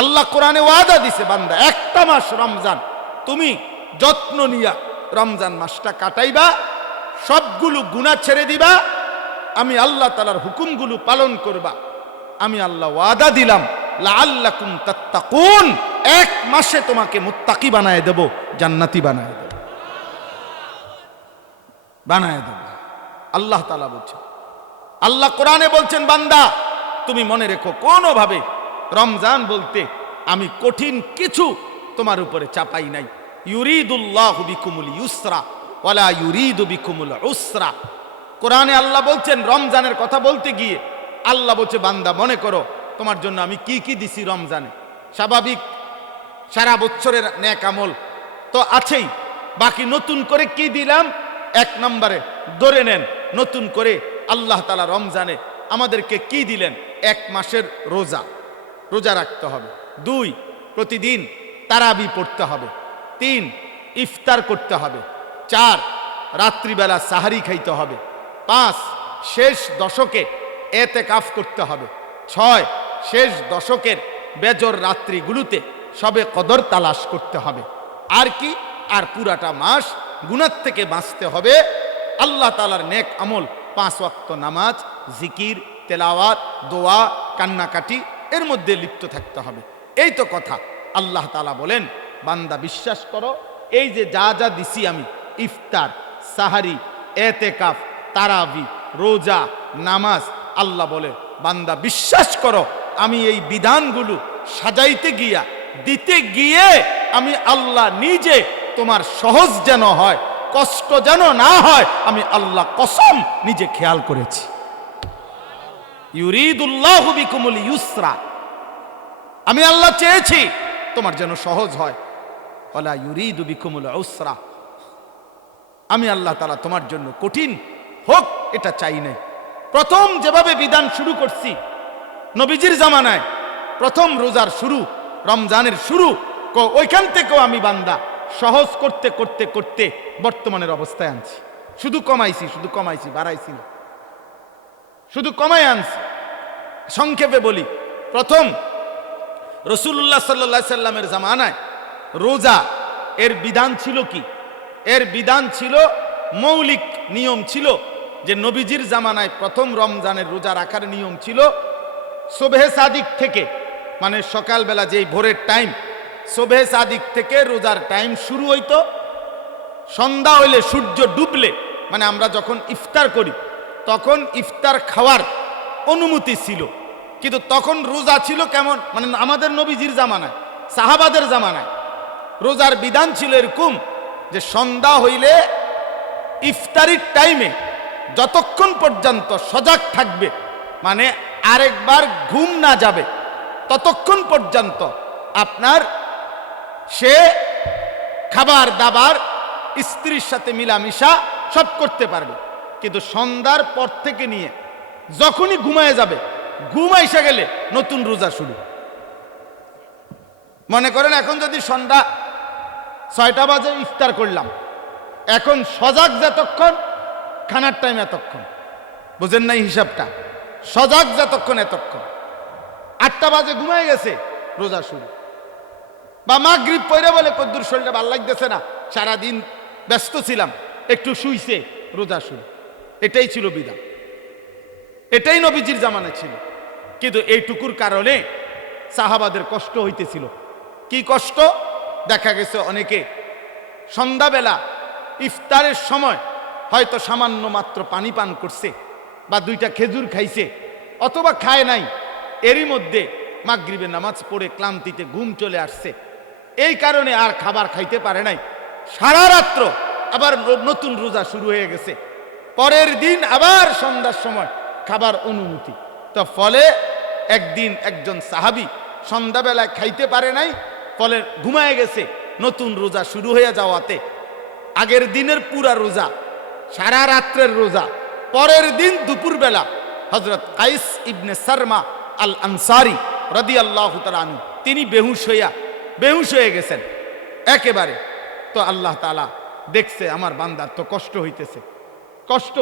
আল্লাহ কোরআনে ওয়াদা দিছে, বান্দা একটা মাস রমজান তুমি যত্ন নিয়া রমজান মাসটা কাটাইবা, সবগুলো গুনাহ ছেড়ে দিবা, আমি আল্লাহ তাআলার হুকুমগুলো পালন করবা। আমি আল্লাহ ওয়াদা দিলাম লাআল্লাকুম তাত্তাকুন, এক মাসে তোমাকে মুত্তাকি বানায় দেব, জান্নাতি বানায় দেব, বানায় দেব। আল্লাহ তাআলা বলছেন, আল্লাহ কোরআনে বলছেন, বান্দা তুমি মনে রেখো কোনোভাবে রমজান বলতে আমি কঠিন কিছু তোমার উপরে চাপাই নাই। ইউরিদুল্লাহু বিকুমুল ইউসরা ওয়ালা ইউরিদু বিকুমুল উসরা। কোরআনে আল্লাহ বলছেন, রমজানের কথা বলতে গিয়ে আল্লাহ বলছে, বান্দা মনে করো তোমার জন্য আমি কি কি দিছি রমজানে। স্বাভাবিক সারা বছরের নেক আমল তো আছেই, বাকি নতুন করে কি দিলাম? এক নম্বরে ধরে নেন, নতুন করে আল্লাহ তাআলা রমজানে আমাদেরকে কি দিলেন? এক মাসের রোজা, রোজা রাখতে হবে। 2, প্রতিদিন তারাবি পড়তে হবে। 3, ইফতার করতে হবে। 4, রাত্রিবেলা সাহারি খাইতে হবে। 5, শেষ দশকে এতেকাফ করতে হবে। 6, শেষ দশকের বেজর রাত্রিগুলোতে সবে কদর তালাশ করতে হবে। আর কি? আর পুরাটা মাস গুনাহ থেকে বাঁচতে হবে। আল্লাহ তাআলার নেক আমল 5 ওয়াক্ত নামাজ, জিকির, তেলাওয়াত, দোয়া, কান্নাকাটি এর মধ্যে লিপ্ত থাকতে হবে। এই তো কথা। আল্লাহ তাআলা বলেন, বান্দা বিশ্বাস করো, এই যে যা যা দিছি আমি, ইফতার, সাহারি, এতেকাফ, তারাবি, রোজা, নামাজ, আল্লাহ বলে বান্দা বিশ্বাস করো, আমি এই বিধানগুলো সাজাইতে গিয়া দিতে গিয়ে আমি আল্লাহ নিজে তোমার সহজ যেন হয়, কষ্ট যেন না হয়, আমি আল্লাহ কসম নিজে খেয়াল করেছি। ইউরিদুল্লাহু বিকুমুল ইউসরা, আমি আল্লাহ চেয়েছি তোমার যেন সহজ হয়। ওয়ালা ইউরিদু বিকুমুল উসরা, আমি আল্লাহ তাআলা তোমার জন্য কঠিন হোক এটা চাই নাই। প্রথম যেভাবে বিধান শুরু করছি নবীজির জামানায়, প্রথম রোজার শুরু, রমজানের শুরু, ওইখান থেকেও আমি বান্দা সহজ করতে করতে করতে বর্তমানের অবস্থায় আনছি। শুধু কমাইছি, বাড়াইছি না, শুধু কমাই আনছি। সংক্ষেপে বলি, প্রথম রাসূলুল্লাহ সাল্লাল্লাহু আলাইহি সাল্লামের জামানায় রোজা এর বিধান ছিল কি? এর বিধান ছিল, মৌলিক নিয়ম ছিল যে নবীজির জামানায় প্রথম রমজানের রোজা রাখার নিয়ম ছিল সুবহে সাদিক থেকে, মানে সকালবেলা যেই ভোরের টাইম, সুবহে সাদিক থেকে রোজার টাইম শুরু হইতো। সন্ধ্যা হইলে, সূর্য ডুবলে, মানে আমরা যখন ইফতার করি তখন ইফতার খাওয়ার অনুমতি ছিল। কিন্তু তখন রোজা ছিল কেমন? মানে আমাদের নবীজির জামানায়, সাহাবাদের জামানায় রোজার বিধান ছিল এরকম যে সন্ধ্যা হইলে ইফতারির টাইমে যতক্ষণ পর্যন্ত সজাগ থাকবে, মানে আরেকবার ঘুম না যাবে, ততক্ষণ পর্যন্ত আপনার সে খাবার দাবার, স্ত্রীর সাথে মিলামিশা সব করতে পারবে। কিন্তু সন্ধ্যার পর থেকে নিয়ে যখনই ঘুমায় যাবে, ঘুম এসে গেলে নতুন রোজা শুরু। মনে করেন এখন যদি সন্ধ্যা 6টা বাজে ইফতার করলাম, এখন সজাগ যতক্ষণ, খানার টাইম এতক্ষণ, বুঝেন নাই হিসাবটা? সজাগ যতক্ষণ এতক্ষণ। 8টা বাজে ঘুমায় গেছে, রোজা শুরু। বা মাগরিব পড়ে বলে কদ্দুর শরীরটা ভালো লাগতেছে না, সারাদিন ব্যস্ত ছিলাম, একটু শুইছে, রোজা শুরু। এটাই ছিল বিধান, এটাই নবীজির জামানায় ছিল। কিন্তু এইটুকুর কারণে সাহাবাদের কষ্ট হইতেছিল। কি কষ্ট? দেখা গেছে অনেকে সন্ধ্যাবেলা ইফতারের সময় হয়তো সামান্য মাত্র পানি পান করছে, বা 2টা খেজুর খাইছে, অথবা খায় নাই, এরই মধ্যে মাগরিবের নামাজ পড়ে ক্লান্তিতে ঘুম চলে আসছে। এই কারণে আর খাবার খাইতে পারে নাই। সারা রাত্র আবার নতুন রোজা শুরু হয়ে গেছে। পরের দিন আবার সন্ধ্যার সময় খাবার অনুমতি। তো ফলে একদিন একজন সাহাবী সন্ধ্যাবেলায় খাইতে পারে নাই, ফলে ঘুমায় গেছে। নতুন রোজা শুরু হয়ে যাওয়াতে আগের দিনের পুরা রোজা, সারা রাত্রের রোজা, পরের দিন দুপুরবেলা হযরত কাইস ইবনে সারমা আল আনসারী রাদিয়াল্লাহু তাআলা আনহু তিনি বেহুশ হয়ে গেছেন একেবারে। তো আল্লাহ তাআলা দেখছে আমার বান্দার তো কষ্ট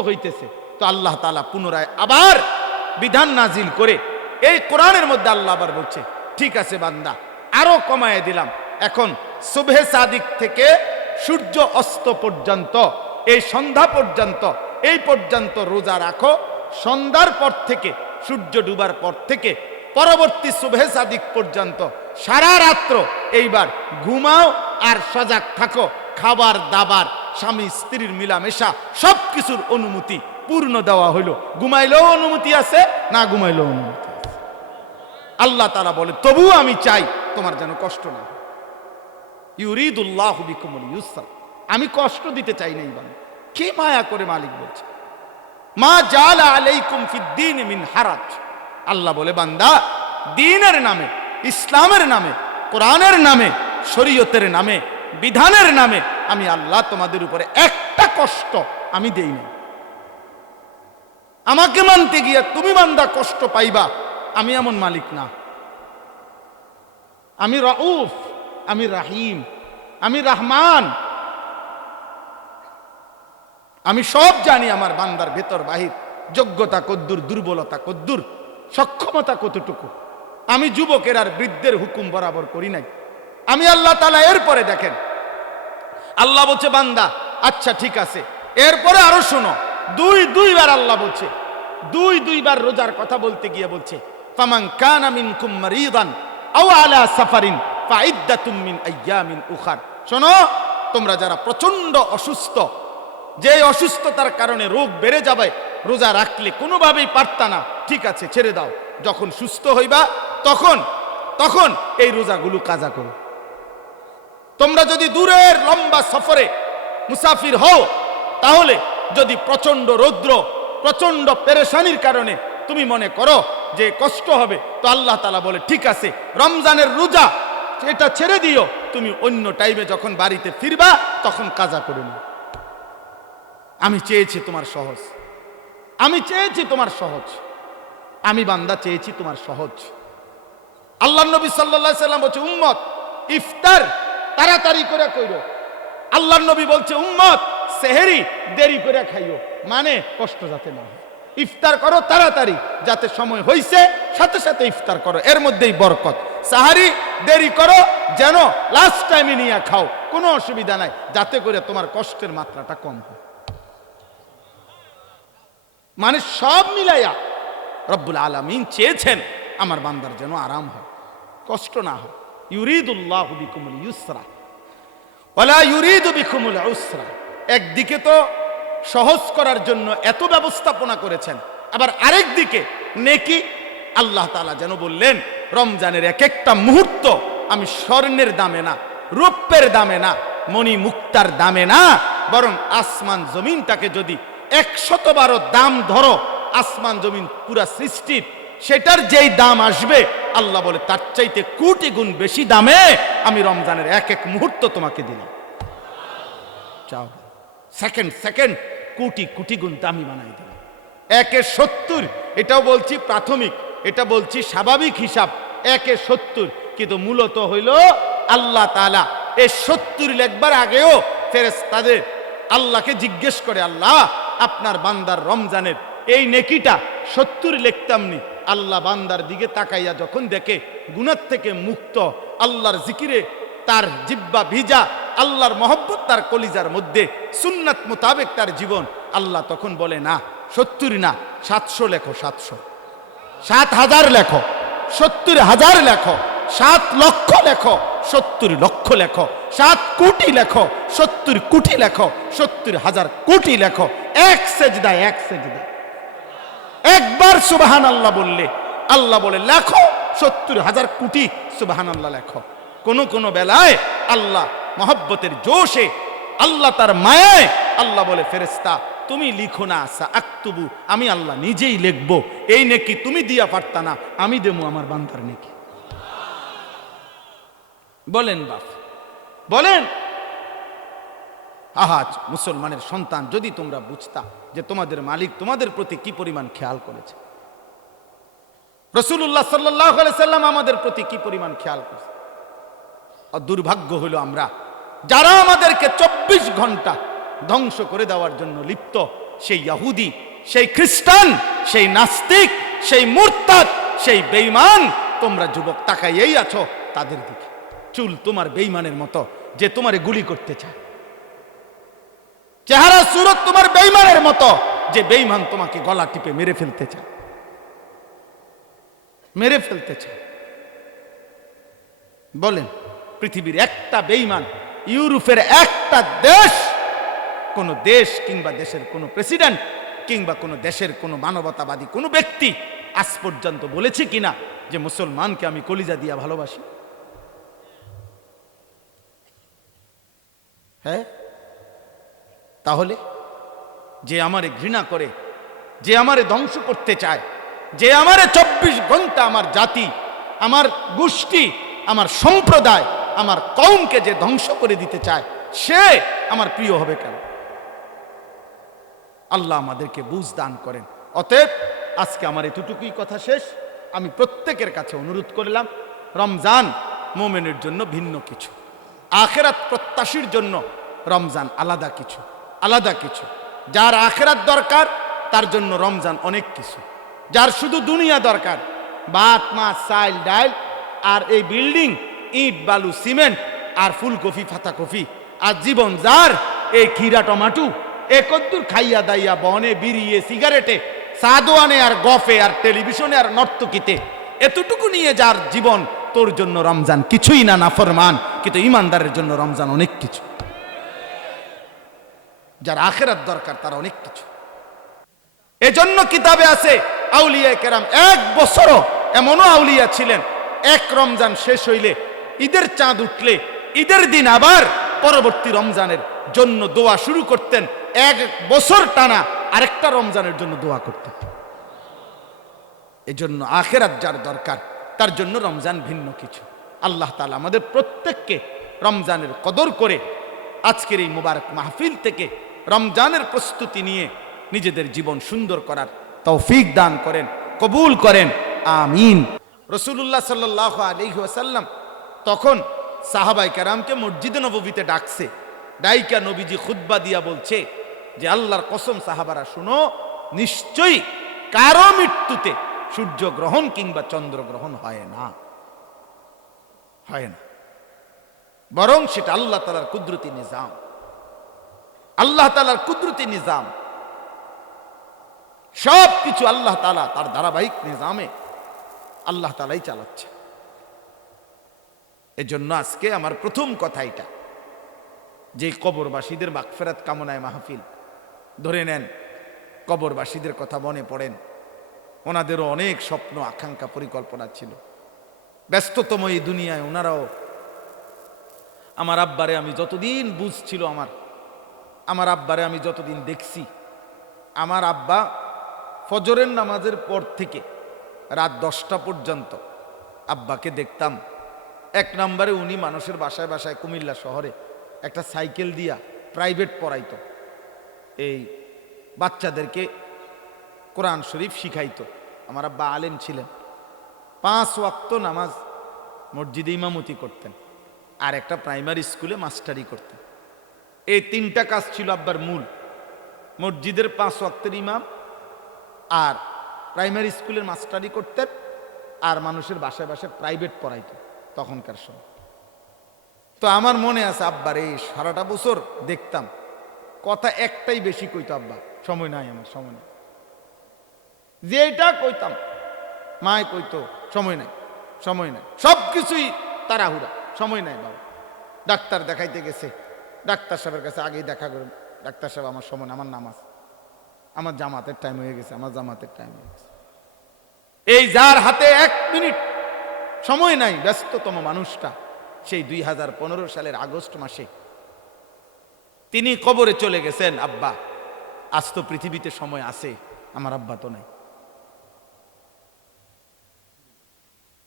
হইতেছে, তো আল্লাহ তাআলা পুনরায় আবার বিধান নাজিল করে এই কোরআনের মধ্যে আল্লাহ আবার বলছে, ঠিক আছে বান্দা, আরো কমায় দিলাম, এখন সুবহে সাদিক থেকে সূর্য অস্ত পর্যন্ত, এই সন্ধ্যা পর্যন্ত, এই পর্যন্ত রোজা রাখো। সন্ধ্যার পর থেকে, সূর্য ডুবার পর থেকে পরবর্তী সুবহে সাদিক পর্যন্ত সারা রাত্র এইবার ঘুমাও আর সজাগ থাকো। খাবার দাবার, স্বামী স্ত্রীর মিলামেশা, সব কিছুর অনুমতি পূর্ণ দেওয়া হইল। ঘুমাইলেও অনুমতি আছে, না ঘুমাইলেও অনুমতি আছে। আল্লাহ তাআলা বলে তবুও আমি চাই তোমার যেন কষ্ট না হয়। ইউরিদুল্লাহু বিকুমুল ইউসরা, আমি কষ্ট দিতে চাই না। ইবান কি মায়া করে মালিক বলছে, মা জাআলা আলাইকুম ফিদ্দীন মিন হারাজ। আল্লাহ বলে বান্দা, দ্বীনের নামে, ইসলামের নামে, কোরআনের নামে, শরীয়তের নামে, বিধানের নামে আমি আল্লাহ তোমাদের উপরে একটা কষ্ট আমি দেই না। আমাকে মানতে গিয়ে তুমি বান্দা কষ্ট পাইবা, আমি এমন মালিক না। আমি রাউফ, আমি রাহিম, আমি রহমান। আমি সব জানি আমার বান্দার ভেতর বাহির, যোগ্যতা কদ্দুর, দুর্বলতা কদ্দুর, সক্ষমতা কতটুকু। আমি যুবকের আর বৃদ্ধের হুকুম বরাবর করি নাই। আমি আল্লাহ তাআলা এরপরে দেখেন, আল্লাহ বলছে বান্দা আচ্ছা ঠিক আছে, এরপরে আরো শোনো, দুইবার আল্লাহ বলছে, দুইবার রোজার কথা বলতে গিয়ে বলছে ফামান কানা মিনকুম মারিদান আও আলা সাফারিন ফাইদ্দাতুম মিন আইয়ামিন উখার। শোনো, তোমরা যারা প্রচন্ড অসুস্থ, যে অসুস্থতার কারণে রোগ বেড়ে যাবে, রোজা রাখলে কোনোভাবেই পারতা না, ঠিক আছে ছেড়ে দাও। যখন সুস্থ হইবা তখন এই রোজাগুলো কাজা করো। তোমরা যদি দূরের লম্বা সফরে মুসাফির হও, তাহলে যদি প্রচন্ড রৌদ্র, প্রচন্ড পেরেশানির কারণে তুমি মনে করো যে কষ্ট হবে, তো আল্লাহ তাআলা বলে ঠিক আছে, রমজানের রোজা এটা ছেড়ে দিও, তুমি অন্য টাইমে যখন বাড়িতে ফিরবা তখন কাজা করে নিও। আমি চেয়েছি তোমার সহজ, আমি চেয়েছি তোমার সহজ, আমি বান্দা চেয়েছি তোমার সহজ। আল্লাহ নবী সাল্লাল্লাহু আলাইহি সাল্লাম বলছে উম্মত ইফতার তাড়াতাড়ি করে কইরো। আল্লাহ নবী বলছে উম্মত সেহরি দেরি করে খাইও, মানে কষ্ট যাতে না হয়। ইফতার করো তাড়াতাড়ি, যাতে সময় হইছে সাথে সাথে ইফতার করো, এর মধ্যেই বরকত। সাহারি দেরি করো, যেন লাস্ট টাইমে নিয়ে খাও, কোনো অসুবিধা নাই, যাতে করে তোমার কষ্টের মাত্রাটা কম হয়। মানে সব মিলাইয়া রব্বুল আলামিন চেয়েছেন আমার বান্দার যেন আরাম হয়, কষ্ট না হয়। ইউরিদুল্লাহু বিকুমুল ইউসরা ওয়ালা ইউরিদু বিকুমুল উসরা। একদিকে তো সহজ করার জন্য এত ব্যবস্থাপনা করেছেন, আবার আরেক দিকে নেকি। আল্লাহ তাআলা যেন বললেন রমজানের এক একটা মুহূর্ত আমি স্বর্ণের দামে না, রৌপ্যের দামে না, মণি মুক্তার দামে না, বরং আসমান জমিনটাকে যদি 112 দাম ধরো, আসমান জমিন পুরা সৃষ্টির, সেটার যেই দাম আসবে আল্লাহ বলে তার চাইতে কোটি গুণ বেশি দামে আমি রমজানের এক এক মুহূর্ত তোমাকে দিলাম। চাও সেকেন্ড কোটি কোটি গুণ দামি বানাই দিলাম। 1/70, এটাও বলছি প্রাথমিক, এটা বলছি স্বাভাবিক হিসাব, 1/70, কিন্তু মূলত হইল আল্লাহ তাআলা এই 70 লেখবার আগেও ফেরেশতাদের আল্লাহকে জিজ্ঞেস করে, আল্লাহ আপনার বান্দার রমজানের এই নেকিটা 70 লিখতাম নি। আল্লাহ বান্দার দিকে তাকাইয়া যখন দেখে গুনাহ থেকে মুক্ত, আল্লাহর জিকিরে তার জিহ্বা ভিজা, আল্লাহর মহব্বত তার কলিজার মধ্যে, সুন্নাত মোতাবেক তার জীবন, আল্লাহ তখন বলে না 70 না, 700 লেখো, 700, 7,000 লেখো, 70,000 লেখো, 7 লক্ষ লেখো, 70 লক্ষ লেখো, 7 কোটি লেখো, 70 কোটি লেখো, 70,000 কোটি লেখো। এক সেজদায় একবার সুবহানাল্লাহ বললে আল্লাহ বলে লেখো 70,000 কোটি সুবহানাল্লাহ লেখো। কোন বেলায় আল্লাহ মহব্বতের জোশে, আল্লাহ তার মায়ায় আল্লাহ বলে ফেরেশতা তুমি লিখো না, আক্তুবু, আমি আল্লাহ নিজেই লিখবো। এই নেকি তুমি দিয়া পারতা না, আমি দেবো আমার বান্দার নেকি। বলেন বাপ, বলেন। আহাজ মুসলমানের সন্তান, যদি তোমরা বুঝতা যে তোমাদের মালিক তোমাদের প্রতি কি পরিমাণ খেয়াল করেছে, রাসূলুল্লাহ সাল্লাল্লাহু আলাইহি সাল্লাম আমাদের প্রতি কি পরিমাণ খেয়াল করেছে। আর দুর্ভাগ্য হলো আমরা যারা আমাদেরকে 24 ঘন্টা ধ্বংস করে দেওয়ার জন্য লিপ্ত, সেই ইহুদি, সেই খ্রিস্টান, সেই নাস্তিক, সেই মুরতাদ, সেই বেঈমান, তোমরা যুবক তাকাইয়েই আছো তাদের দিকে। চুল তোমার বেঈমানের মতো, যে তোমারে গুলি করতে চায়। চেহারা সুরত তোমার বেঈমানের মতো, যে বেঈমান তোমাকে গলা টিপে মেরে ফেলতে চায়, মেরে ফেলতে চায়। বলেন, পৃথিবীর একটা বেঈমান, ইউরোপের একটা দেশ, কোন দেশ কিংবা দেশের কোন প্রেসিডেন্ট কিংবা কোন দেশের কোন মানবতাবাদী কোন ব্যক্তি আজ পর্যন্ত বলেছে কিনা যে মুসলমানকে আমি কলিজা দিয়া ভালোবাসি? হ্যাঁ? তাহলে যে আমারে ঘৃণা করে, যে আমারে ধ্বংস করতে চায়, যে আমারে 24 ঘন্টা আমার জাতি, আমার গোষ্ঠী, আমার সম্প্রদায়, আমার কওমকে যে ধ্বংস করে দিতে চায়, সে আমার প্রিয় হবে কেন? আল্লাহ আমাদেরকে বুঝ দান করেন। অতএব আজকে আমার এতটুকুই কথা শেষ। আমি প্রত্যেকের কাছে অনুরোধ করলাম, রমজান মোমেনের জন্য ভিন্ন কিছু, আখেরাত প্রত্যাশীর জন্য রমজান আলাদা কিছু, আলাদা কিছু। যার আখেরাত দরকার তার জন্য রমজান অনেক কিছু। যার শুধু দুনিয়া দরকার, ভাত মাছ চাল ডাল আর এই বিল্ডিং, ইট বালু সিমেন্ট আর ফুলকপি ফাতাকপি, আর জীবন যার এই খিরা টমাটু, এ কদ্দুর খাইয়া দাইয়া বনে বিড়িয়ে সিগারেটে সাদোয়ানে আর গফে আর টেলিভিশনে আর নর্তকিতে, এতটুকু নিয়ে যার জীবন, তোর জন্য রমজান কিছুই না, নাফরমান। কিন্তু ইমানদারের জন্য রমজান অনেক কিছু। যার আখেরাত দরকার তার অনেক কিছু। এজন্য কিতাবে আছে আউলিয়া কেরাম 1 বছরও এমনও আউলিয়া ছিলেন, এক রমজান শেষ হইলে, ঈদের চাঁদ উঠলে, ঈদের দিন আবার পরবর্তী রমজানের জন্য দোয়া শুরু করতেন। 1 বছর টানা আরেকটা রমজানের জন্য দোয়া করতেন। এজন্য আখেরাত যার দরকার তার জন্য রমজান ভিন্ন কিছু। আল্লাহ তাআলা আমাদের প্রত্যেককে রমজানের কদর করে আজকের এই মুবারক মাহফিল থেকে রমজানের প্রস্তুতি নিয়ে নিজেদের জীবন সুন্দর করার তৌফিক দান করেন, কবুল করেন, আমিন। রাসূলুল্লাহ সাল্লাল্লাহু আলাইহি ওয়াসাল্লাম তখন সাহাবায়ে কেরামকে মসজিদে নববীতে ডাকছে। ডাইকা নবীজি খুতবা দিয়া বলছে যে আল্লাহর কসম সাহাবারা শুনো, নিশ্চয়ই কারো মৃত্যুতে সূর্যগ্রহণ কিংবা চন্দ্রগ্রহণ হয় না, হয় না, বরং সেটা আল্লাহ তাআলার কুদরতি নিজাম, আল্লাহ তাআলার কুদরতি নিজাম। সব কিছু আল্লাহ তাআলা তার ধারাবাহিক নিজামে আল্লাহ তাআলাই চালাচ্ছে। এজন্য আজকে আমার প্রথম কথা এটা, যে কবরবাসীদের মাগফিরাত কামনায় মাহফিল। ধরে নেন কবরবাসীদের কথা মনে পড়েন, ওনাদেরও অনেক স্বপ্ন আকাঙ্ক্ষা পরিকল্পনা ছিল। ব্যস্ততম এই দুনিয়ায় ওনারাও, আমার আব্বারে আমি যতদিন বুঝছিল, আমার আব্বারে আমি যতদিন দেখছি, আমার আব্বা ফজরের নামাজের পর থেকে রাত 10টা পর্যন্ত আব্বাকে দেখতাম। 1 নম্বরে উনি মানুষের বাসায় বাসায় কুমিল্লা শহরে একটা সাইকেল দিয়া প্রাইভেট পড়াইতো, এই বাচ্চাদেরকে কোরআন শরীফ শিখাইতো। আমার আব্বা আলেম ছিলেন, 5 ওয়াক্ত নামাজ মসজিদে ইমামতি করতেন, আর একটা প্রাইমারি স্কুলে মাস্টারি করতেন। এই 3টা কাজ ছিল আব্বার মূল। মসজিদের 5 ওয়াক্তের ইমাম, আর প্রাইমারি স্কুলের মাস্টারি করতেন, আর মানুষের বাসায় বাসায় প্রাইভেট পড়াইতো তখনকার সময়। তো আমার মনে আছে আব্বার এই সারাটা বছর দেখতাম, কথা একটাই বেশি কইতো আব্বা, সময় নাই আমার, সময় নাই। যেটা কইতাম মায় কইতো সময় নাই, সময় নাই, সব কিছুই তাড়াহুড়া, সময় নাই বাবা। ডাক্তার দেখাইতে গেছে, ডাক্তার সাহেবের কাছে আগেই দেখা করে, ডাক্তার সাহেব আমার সময় না, আমার নামাজ, আমার জামাতের টাইম হয়ে গেছে, আমার জামাতের টাইম হয়ে গেছে। এই যার হাতে 1 মিনিট সময় নাই, ব্যস্ততম মানুষটা, সেই 2015 সালের আগস্ট মাসে তিনি কবরে চলে গেছেন। আব্বা, আজ তো পৃথিবীতে সময় আছে, আমার আব্বা তো নাই,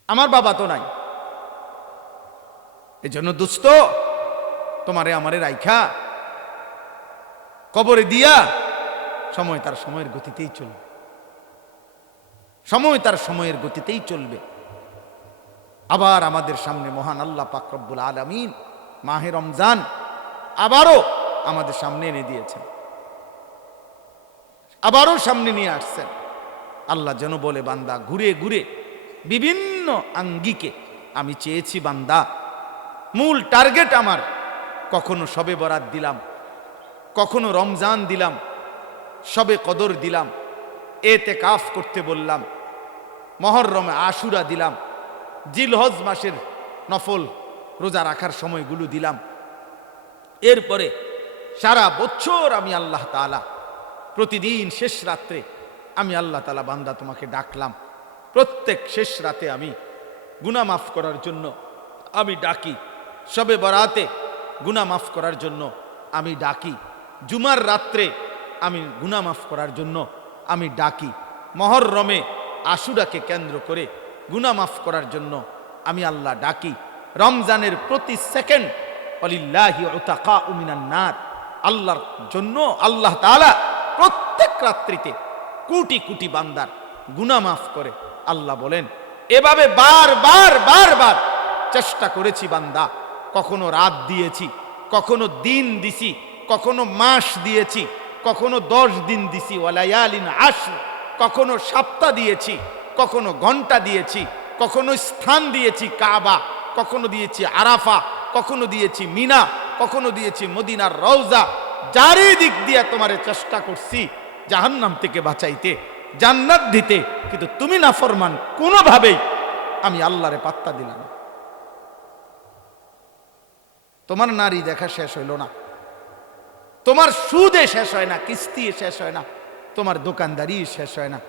আমার বাবা তো নাই। এজন্য দোস্ত, তোমারে আমারে রাইখা কবরে দিয়া সময় তার সময়ের গতিতেই চলবে, সময় তার সময়ের গতিতেই চলবে। আবার আমাদের সামনে মহান আল্লাহ পাক রব্বুল আলামিন মাহে রমজান আবারও আমাদের সামনে এনে দিয়েছেন, আবারও সামনে নিয়ে আসছেন। আল্লাহ যেন বলে, বান্দা ঘুরে ঘুরে বিভিন্ন আঙ্গিকে আমি চেয়েছি বান্দা। মূল টার্গেট আমার, কখনো শবে বরাত দিলাম, কখনো রমজান দিলাম, শবে কদর দিলাম, এতেকাফ করতে বললাম, মহররমে আশুরা দিলাম, জিলহজ মাসের নফল রোজা রাখার সময়গুলো দিলাম। এরপরে সারা বছর আমি আল্লাহ তাআলা প্রতিদিন শেষ রাত্রে আমি আল্লাহ তাআলা বান্দা তোমাকে ডাকলাম। প্রত্যেক শেষ রাতে আমি গুনাহ মাফ করার জন্য আমি ডাকি, শবে বরাতে গুনাহ মাফ করার জন্য আমি ডাকি, জুমার রাত্রে আমি গুনাহ মাফ করার জন্য আমি ডাকি, মহররমে আশুরাকে কেন্দ্র করে গুনাহ মাফ করার জন্য আমি আল্লাহ ডাকি। রমজানের প্রতি সেকেন্ড ওয়ালিল্লাহি উতাকাউ মিনান নার, আল্লাহর জন্য আল্লাহ তাআলা প্রত্যেক রাত্রিতে কোটি কোটি বান্দার গুনাহ মাফ করে। আল্লাহ বলেন, এভাবে বারবার বারবার চেষ্টা করেছি বান্দা, কখনো রাত দিয়েছি, কখনো দিন দিছি, কখনো মাস দিয়েছি, কখনো 10 দিন দিছি, ওয়ালায়ালিন আশর, কখনো সপ্তাহ দিয়েছি, কখনো ঘন্টা দিয়েছি, কখনো স্থান দিয়েছি কাবা, কখনো দিয়েছি আরাফা, কখনো দিয়েছি মিনা, কখনো দিয়েছি মদিনার রওজা। চারিদিক দিয়ে তোমারে চেষ্টা করছি জাহান্নাম থেকে বাঁচাইতে, জান্নাত দিতে, কিন্তু তুমি নাফরমান, কোনোভাবেই আমি আল্লাহরে পাত্তা দিলাম না। তোমার নারী দেখা শেষ হইল না, তোমার সুদে শেষ হয় না, কিস্তি শেষ হয় না, তোমার দোকানদারি শেষ হয় না,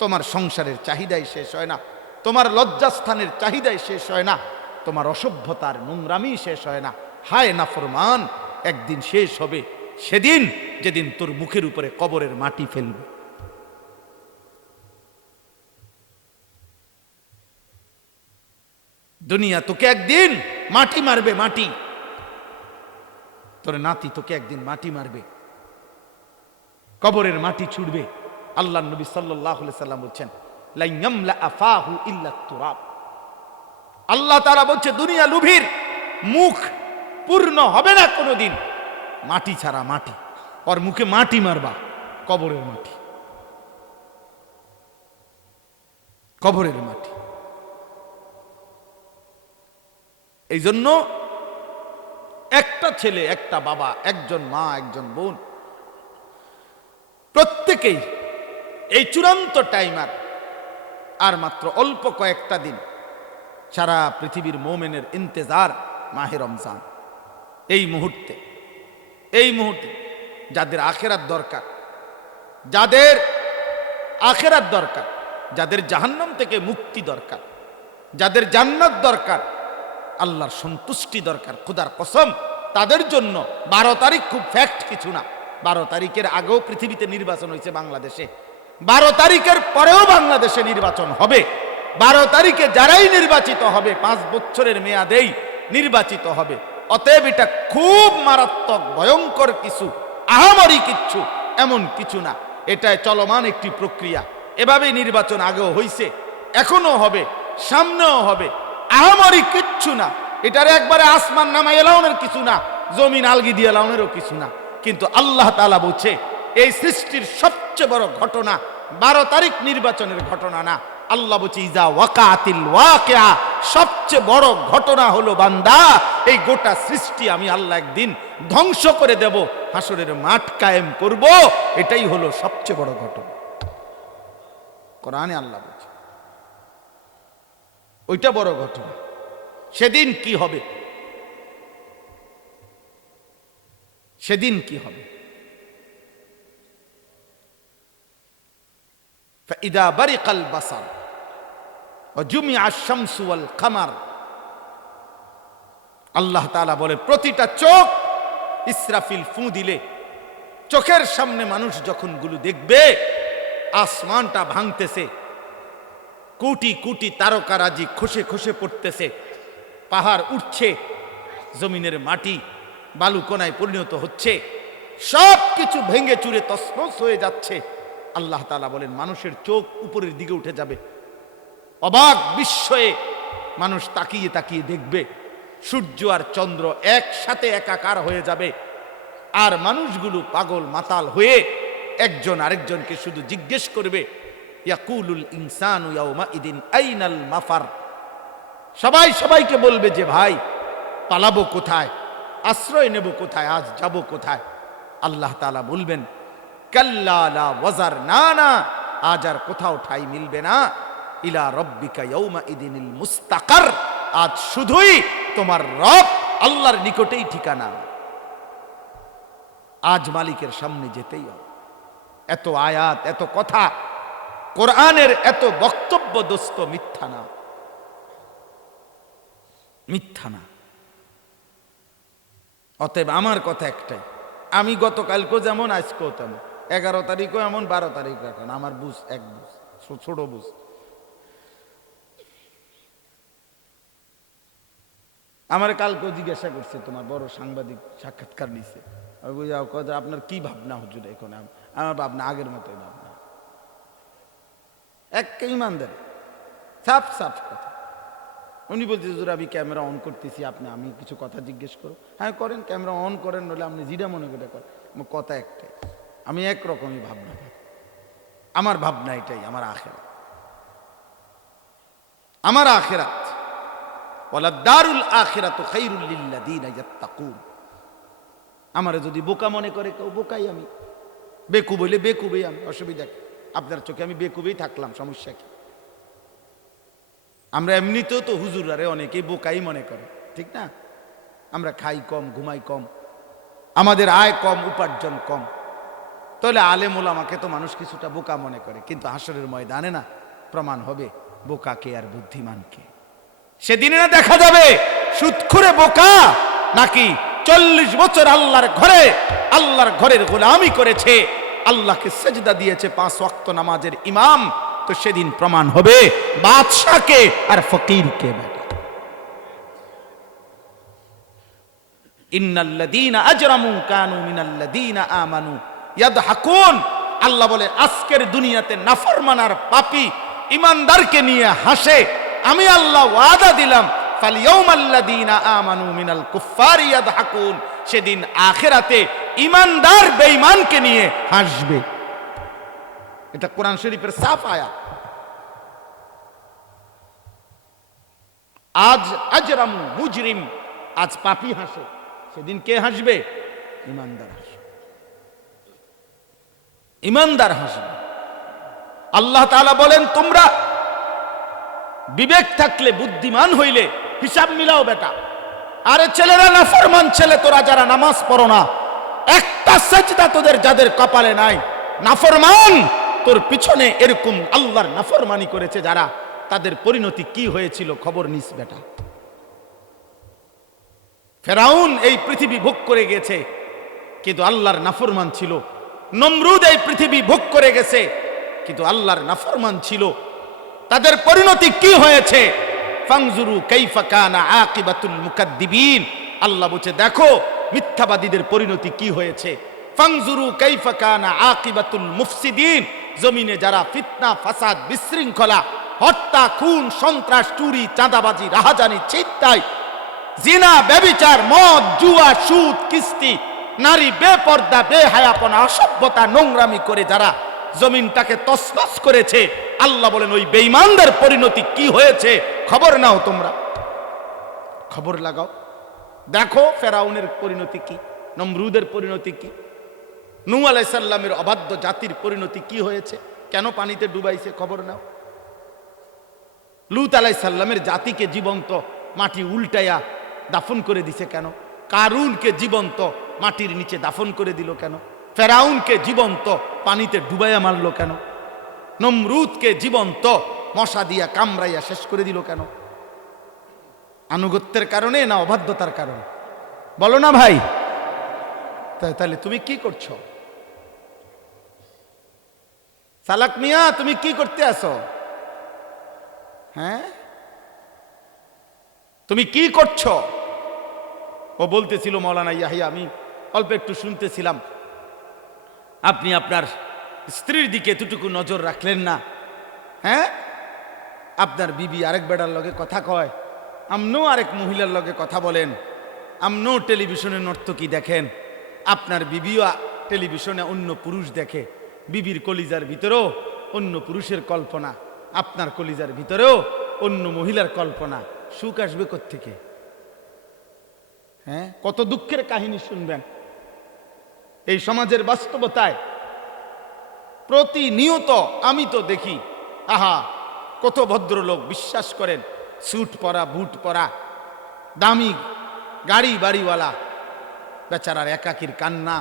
তোমার সংসারের চাহিদাই শেষ হয় না, তোমার লজ্জাস্থানের চাহিদাই শেষ হয় না, তোমার অসভ্যতার নোংরামি শেষ হয় না। হায় নাফরমান, একদিন শেষ হবে, সেদিন যেদিন তোর মুখের উপরে কবরের মাটি ফেলবে। দুনিয়া তোকে একদিন মাটি মারবে, মাটি, তোর নাতি তোকে একদিন মাটি মারবে, কবরের মাটি ছুড়বে। আল্লাহ নবী সাল্লাল্লাহু আলাইহি সাল্লাম বলছেন, লা ইয়ামলা আফাহু ইল্লা তুরাব। আল্লাহ তাআলা বলছে, দুনিয়া লুভির মুখ পূর্ণ হবে না কোনোদিন মাটি ছাড়া, মাটি। ওর মুখে মাটি মারবা, কবরের মাটি, কবরের মাটি। এই জন্য একটা ছেলে, একটা বাবা, একজন মা, একজন বোন, প্রত্যেকেই এই চূড়ান্ত টাইমার আর মাত্র অল্প কয়েকটা দিন, সারা পৃথিবীর মোমেনের ইন্তেজার মাহে রমজান। এই মুহূর্তে, এই মুহূর্তে যাদের আখেরাত দরকার, যাদের আখেরাত দরকার, যাদের জাহান্নাম থেকে মুক্তি দরকার, যাদের জান্নাত দরকার, আল্লাহর সন্তুষ্টি দরকার, খোদার কসম তাদের জন্য 12 তারিখ খুব ফ্যাক্ট কিছু না। 12 তারিখের আগেও পৃথিবীতে নির্বাচন হয়েছে বাংলাদেশে, 12 তারিখের পরেও বাংলাদেশে নির্বাচন হবে। 12 তারিখে যারাই নির্বাচিত হবে 5 বছরের মেয়াদেই নির্বাচিত হবে। অতএব এটা খুব মারাত্মক ভয়ঙ্কর কিছু, আহামরি কিচ্ছু এমন কিছু না, এটা চলমান একটি প্রক্রিয়া। এভাবেই নির্বাচন আগেও হয়েছে, এখনো হবে, সামনেও হবে। আহামরি কিচ্ছু না, এটার একবারে আসমান নামাই এলাউনের কিছু না, জমিন আলগি দিয়ে এলাউনেরও কিছু না। কিন্তু আল্লাহ তাআলা বলছে, এই সৃষ্টির সবচেয়ে বড় ঘটনা 12 তারিখ নির্বাচনের ঘটনা না। আল্লাহ বলছে, ইজা ওয়াকাতিল ওয়াকিয়া, সবচেয়ে বড় ঘটনা হলো বান্দা, এই গোটা সৃষ্টি আমি আল্লাহ একদিন ধ্বংস করে দেব, হাসরের মাঠ কায়েম করব। এটাই হলো সবচেয়ে বড় ঘটনা। কোরআনে আল্লাহ বলছে ওইটা বড় ঘটনা। সেদিন কি হবে, সেদিন কি হবে? ফাইদা বারিকাল বাসার ওয়া জুমিআ আশ-শামসু ওয়াল কামার। আল্লাহ তাআলা বলে, প্রতিটা চোখ ইসরাফিল ফু দিলে, চোখের সামনে মানুষ যখন গুলো দেখবে আসমানটা ভাঙতেছে, কোটি কোটি তারকারাজি খসে খসে পড়তেছে, পাহাড় উঠছে, জমিনের মাটি বালুকণায় পরিণত হচ্ছে, সব কিছু ভেঙে চুরে তছনছ হয়ে যাচ্ছে। আল্লাহ তাআলা বলেন, মানুষের চোখ উপরের দিকে উঠে যাবে, অবাক বিস্ময়ে মানুষ তাকিয়ে তাকিয়ে দেখবে, সূর্য আর চন্দ্র একসাথে একাকার হয়ে যাবে। আর মানুষগুলো পাগল মাতাল হয়ে একজন আরেকজনকে শুধু জিজ্ঞেস করবে, ইয়াকুলুল ইনসানু ইয়াউমাইদিন আইনাল মাফার। সবাই সবাইকে বলবে যে ভাই পালাবো কোথায়, আশ্রয় নেব কোথায়, আজ যাব কোথায়? আল্লাহ তাআলা বলবেন কাল্লা লা ওয়াজার, না না, আজ আর কোথাও ঠাই মিলবে না। ইলা রব্বিকা ইয়াউমাইদিনিল মুস্তাকার, আজ শুধুই তোমার রব আল্লাহর নিকটেই ঠিকানা। আজ মালিকের সামনে যেতেই হবে। এত আয়াত, এত কথা, কোরআনের এত বক্তব্য দোস্ত মিথ্যা না, মিথ্যা না। অতএব আমার কথা একটাই, আমি গতকালকেও যেমন আজকেও তেমন, 11 তারিখও এমন, 12 তারিখ এখন আমার বুঝ এক বুঝ, ছোট বুঝ। আমার কালকেও জিজ্ঞাসা করছে, তোমার বড় সাংবাদিক সাক্ষাৎকার নিছে, আপনার কি ভাবনা হুজুর এখন? আমার ভাবনা আগের মতোই ভাবনা, এক ইমানদার, সাফ সাফ কথা। উনি বলছে হুজুর আমি ক্যামেরা অন করতেছি, আমি কিছু কথা জিজ্ঞেস করো। হ্যাঁ করেন, ক্যামেরা অন করেন, নইলে আপনি যেটা মনে করে করেন। আমার কথা একটাই, আমি একরকমই ভাবনা ভাবি। আমার ভাবনা এটাই, আমার আখিরাত, আমার আখিরাত। ওয়ালা দারুল আখিরাতু খায়রুল লিল্লাযিনা ইয়াত্তাকুন। আমারে যদি বোকা মনে করে কেউ, বোকাই আমি, বেকুব হইলে বেকুবই আমি, অসুবিধা কি? আপনার চোখে আমি বেকুবই থাকলাম, সমস্যা কি? আমরা এমনিতেও তো হুজুরারে অনেকেই বোকাই মনে করে, ঠিক না? আমরা খাই কম, ঘুমাই কম, আমাদের আয় কম, উপার্জন কম, তাহলে আলেম ওলামাকে তো মানুষ কিছুটা বোকা মনে করে। কিন্তু হাসরের ময়দানে না প্রমাণ হবে বোকাকে আর বুদ্ধিমানকে। সেদিনে না দেখা যাবে সুদখোরে বোকা নাকি 40 বছর আল্লাহর ঘরের গোলামি করেছে, আল্লাহকে সেজদা দিয়েছে, 5 ওয়াক্ত নামাজের ইমাম। তো সেদিন প্রমাণ হবে বাদশাকে আর ফকিরকে। ইন্নাল্লাযীনা আজরামু কানু মিনাল্লাযীনা আমানু ইয়াদহাকুন। আল্লাহ বলে আজকের দুনিয়াতে নাফরমান আর পাপী ইমানদারকে নিয়ে হাসে। আমি আল্লাহ ওয়াদা দিলাম ফালইয়াউমাল্লাযীনা আমানু মিনাল কুফফারি ইয়াদহাকুন, সেদিন আখিরাতে ইমানদার বেঈমানকে নিয়ে হাসবে। এটা কোরআন শরীফের সাফ আয়াত। আজ আজরামু মুজরিম, আজ পাপী হাসে, সেদিন কে হাসবে? ইমানদার হাসবে, ইমানদার হাসবে। আল্লাহ তাআলা বলেন তোমরা বিবেক থাকলে, বুদ্ধিমান হইলে হিসাব মিলাও বেটা। আরে ছেলেরা নাফরমান ছেলে, তোরা যারা নামাজ পড়ো না, একটা সেজদা তোদের যাদের কপালে নাই, নাফরমান, তোর পিছনে এরকম আল্লাহর নাফরমানি করেছে যারা, তাদের পরিণতি কি হয়েছিল খবর নিস বেটা। ফেরাউন এই পৃথিবী ভোগ করে গেছে কিন্তু আল্লাহর নাফরমান ছিল। নমরুদ এই পৃথিবী ভোগ করে গেছে কিন্তু আল্লাহর নাফরমান ছিল। তাদের পরিণতি কি হয়েছে? ফাংজুরু কাইফা কানা আকিবাতুল মুকাদ্দিবিন। আল্লাহ বলছে দেখো মিথ্যাবাদীদের পরিণতি কি হয়েছে। ফাংজুরু কাইফা কানা আকিবাতুল মুফসিদিন। জমিনে যারা ফিতনা, ফাসাদ, বিশৃঙ্খলা, হত্যা, খুন, সন্ত্রাস, চুরি, চাঁদাবাজি, রাহাজানি, ছিনতাই, জিনা, ব্যভিচার, মদ, জুয়া, সুদ, কিস্তি, নারী বেপর্দা, বেহায়াপনা, অসভ্যতা, নোংরামি করে যারা জমিনটাকে তছনছ করেছে, আল্লাহ বলেন ওই বেঈমানদের পরিণতি কি হয়েছে খবর নাও তোমরা, খবর লাগাও। দেখো ফেরাউনের পরিণতি কি, নমরুদের পরিণতি কি, নূহ আলাইহিস সালামের অবাধ্য জাতির পরিণতি কি হয়েছে, কেন পানিতে ডুবাইছে খবর নাও। লূত আলাইহিস সালামের জাতিকে জীবন্ত মাটি উল্টাইয়া দাফন করে দিছে কেন? কারুনকে জীবন্ত মাটির নিচে দাফন করে দিল কেন? ফেরাউনকে জীবন্ত পানিতে ডুবাইয়া মারলো কেন? নমরুদকে জীবন্ত মশা দিয়া কামড়াইয়া শেষ করে দিল কেন? আনুগত্যের কারণে না অবাধ্যতার কারণে? বলো না ভাই। তাহলে তুমি কি করছো? সালাক মিয়া তুমি কি করতে আসো? হ্যাঁ তুমি কি করছো? ও বলতেছিল মৌলানা ইয়াহিয়া, আমি অল্প একটু শুনতেছিলাম, আপনি আপনার স্ত্রীর দিকে এতটুকু নজর রাখলেন না। হ্যাঁ আপনার বিবি আরেক বেড়ার লগে কথা কয়, আমনও আরেক মহিলার লগে কথা বলেন, আমনও টেলিভিশনে নর্তকী দেখেন, আপনার বিবিও টেলিভিশনে অন্য পুরুষ দেখে, বিবির কলিজার ভিতরেও অন্য পুরুষের কল্পনা, আপনার কলিজার ভিতরেও অন্য মহিলার কল্পনা, সুখ আসবে কোত্থেকে? হ্যাঁ, কত দুঃখের কাহিনী শুনবেন এই সমাজের বাস্তবতায়। প্রতিনিয়ত আমি তো দেখি, আহা কত ভদ্রলোক বিশ্বাস করেন, স্যুট পরা, বুট পরা, দামি গাড়ি বাড়িওয়ালা, বেচারার একাকির কান্না,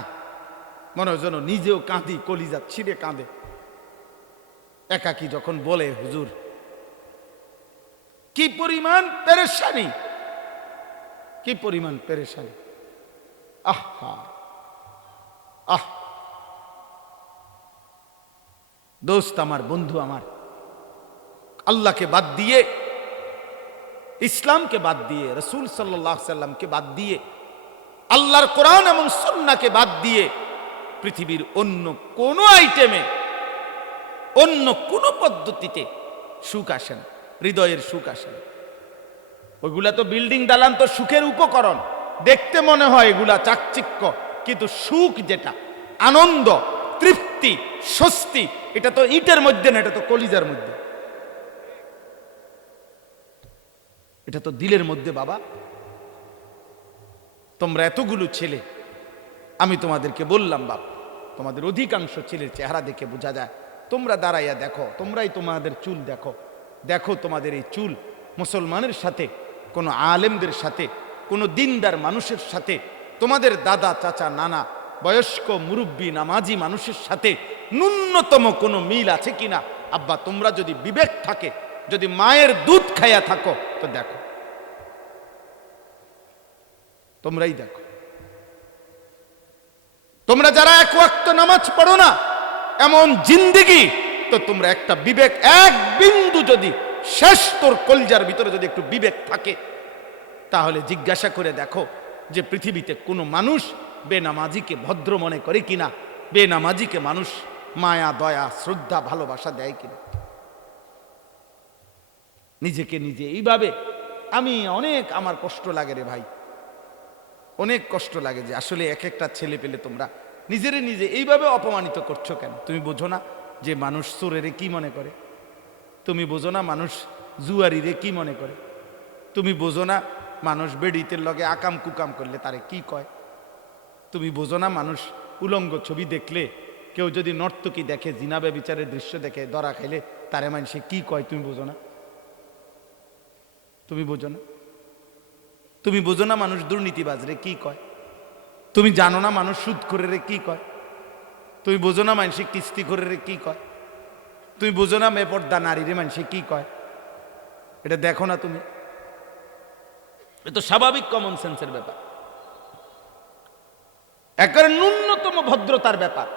মনে হয় যেন নিজেও কাঁদি, কলিজা ছিঁড়ে কাঁদে একাকি যখন বলে, হুজুর কি পরিমাণ পেরেশানি, কি পরিমাণ পেরেশানি। আহা আহ দোস্ত আমার, বন্ধু আমার, আল্লাহকে বাদ দিয়ে, ইসলামকে বাদ দিয়ে, রাসূল সাল্লাল্লাহু আলাইহি সাল্লামকে বাদ দিয়ে, আল্লাহর কোরআন এবং সুন্নাহকে বাদ দিয়ে পৃথিবীর অন্য কোন আইটেমে, অন্য কোন পদ্ধতিতে সুখ আসে না, হৃদয়ের সুখ আসে না। ওইগুলা তো বিল্ডিং দালান তো সুখের উপকরণ, দেখতে মনে হয় এগুলা চাকচিক্য, কিন্তু সুখ যেটা, আনন্দ, তৃপ্তি, স্বস্তি, এটা তো ইটের মধ্যে না, এটা তো কলিজার মধ্যে, এটা তো দিলের মধ্যে। বাবা, তোমরা এতগুলো ছেলে, আমি তোমাদেরকে বললাম বাপ, তোমাদের অধিকাংশ ছেলের চেহারা দেখে বোঝা যায়। তোমরা দাঁড়াইয়া দেখো, তোমরাই তোমাদের চুল দেখো, দেখো তোমাদের এই চুল মুসলমানের সাথে, কোনো আলেমদের সাথে, কোনো দিনদার মানুষের সাথে, তোমাদের দাদা চাচা নানা বয়স্ক মুরব্বী নামাজি মানুষের সাথে ন্যূনতম কোনো মিল আছে কিনা? আব্বা, তোমরা যদি বিবেক থাকে, যদি মায়ের দুধ খাইয়া থাকো, তো দেখো, তোমরাই দেখো। তোমরা যারা এক ওয়াক্ত নামাজ পড়ো না, এমন জিন্দেগি, তো তোমরা একটা বিবেক, এক বিন্দু যদি শেষ তোর কলজার ভিতরে যদি একটু বিবেক থাকে, তাহলে জিজ্ঞাসা করে দেখো যে পৃথিবীতে কোনো মানুষ বেনামাজিকে ভদ্র মনে করে কিনা, বেনামাজিকে মানুষ মায়া দয়া শ্রদ্ধা ভালোবাসা দেয় কিনা। নিজেকে নিজে এইভাবে, আমি অনেক, আমার কষ্ট লাগে রে ভাই, অনেক কষ্ট লাগে যে আসলে এক একটা ছেলে পেলে তোমরা নিজেরে নিজে এইভাবে অপমানিত করছো কেন? তুমি বোঝো না যে মানুষ চোরেরে কি মনে করে? তুমি বোঝো না মানুষ জুয়ারিরে কি মনে করে? তুমি বোঝো না মানুষ বেডিতের লগে আকাম কুকাম করলে তারে কি কয়? তুমি বোঝো না মানুষ উলঙ্গ ছবি দেখলে, কেউ যদি নর্তকী দেখে, জিনাবে বিচারের দৃশ্য দেখে ধরা খাইলে তারে মানুষে কি কয়? তুমি বোঝো না? তুমি বোঝো না? তুমি বোঝো না মানুষ দুর্নীতিবাজরে কি কয়? তুমি জানো না মানুষ সুদ করে কি কয়? তুমি বোঝো না মানুষ কিস্তি করে কি কয়? তুমি বোঝো না বেপর্দা নারীরে মানুষে কি কয়? এটা দেখো না তুমি? এ তো স্বাভাবিক কমন সেন্সের ব্যাপার, একেবারে ন্যূনতম ভদ্রতার ব্যাপার।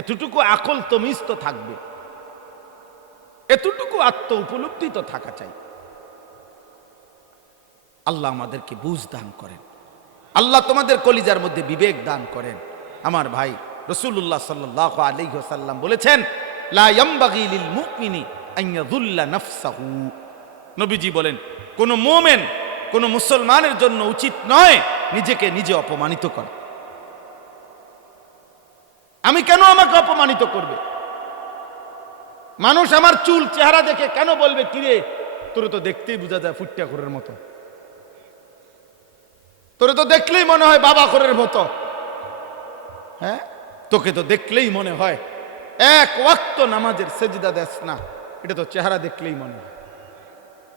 এতটুকু আকল তমিজ তো থাকবে, এতটুকু আত্ম উপলব্ধি তো থাকা চাই। আল্লাহ আমাদেরকে বুঝ দান করেন, আল্লাহ তোমাদের কলিজার মধ্যে বিবেক দান করেন। আমার ভাই, রাসূলুল্লাহ সাল্লাল্লাহু আলাইহি ওয়াসাল্লাম বলেছেন, লা ইয়ামবাগি লিল মুমিনি আন ইয়াযুল্লা নাফসাহু। নবীজি বলেন, কোন মুমিন, কোন মুসলমানের জন্য উচিত নয় নিজেকে নিজে অপমানিত করা। আমি কেন আমাকে অপমানিত করবে? মানুষ আমার চুল চেহারা দেখে কেন বলবে, কিরে তোরে তো দেখতেই বোঝা যায় ফুট্টা খোরের মতো, তোরে তো দেখলেই মনে হয় বাবা খোরের মতো, হ্যাঁ তোকে তো দেখলেই মনে হয় এক ওয়াক্ত নামাজের সেজদা দেস না, এটা তো চেহারা দেখলেই মনে হয়।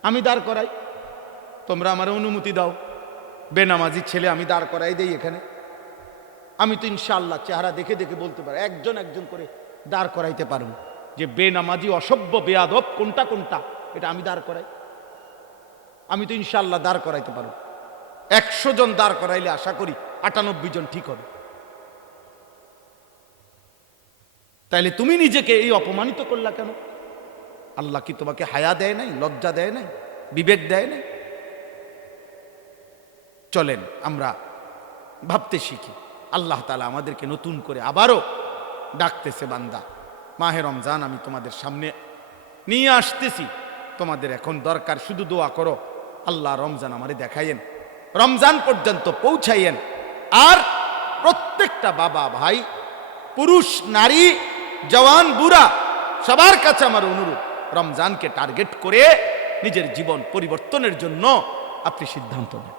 আমি দাঁড় করাই, তোমরা আমার অনুমতি দাও, বেনামাজি ছেলে আমি দাঁড় করাই দেই এখানে। আমি তো ইনশাআল্লাহ চেহারা দেখে দেখে বলতে পারি, একজন একজন করে দাঁড় করাইতে পারুন যে বেনামাজি অসভ্য বেয়াদব কোনটা কোনটা, এটা আমি দাঁড় করাই। আমি তো ইনশাআল্লাহ দাঁড় করাইতে পারো। 100 জন দাঁড় করাইলে আশা করি 98 জন ঠিক হবে। তাইলে তুমি নিজেকে এই অপমানিত করলা কেন? আল্লাহ কি তোমাকে হায়া দেয় নাই, লজ্জা দেয় নাই, বিবেক দেয় নাই? চলেন আমরা ভাবতে শিখি। আল্লাহ তাআলা আমাদেরকে নতুন করে আবারও ডাকতেছে, বান্দা মাহে রমজান আমি তোমাদের সামনে নিয়ে আসতেছি, তোমাদের এখন দরকার শুধু দোয়া করো, আল্লাহ রমজান আমারে দেখাইয়েন, রমজান পর্যন্ত পৌঁছাইয়েন। আর প্রত্যেকটা বাবা ভাই, পুরুষ নারী, জওয়ান বুড়া, সবার কাছে আমার অনুরোধ, রমজানকে টার্গেট করে নিজের জীবন পরিবর্তনের জন্য আপনি সিদ্ধান্ত নেন।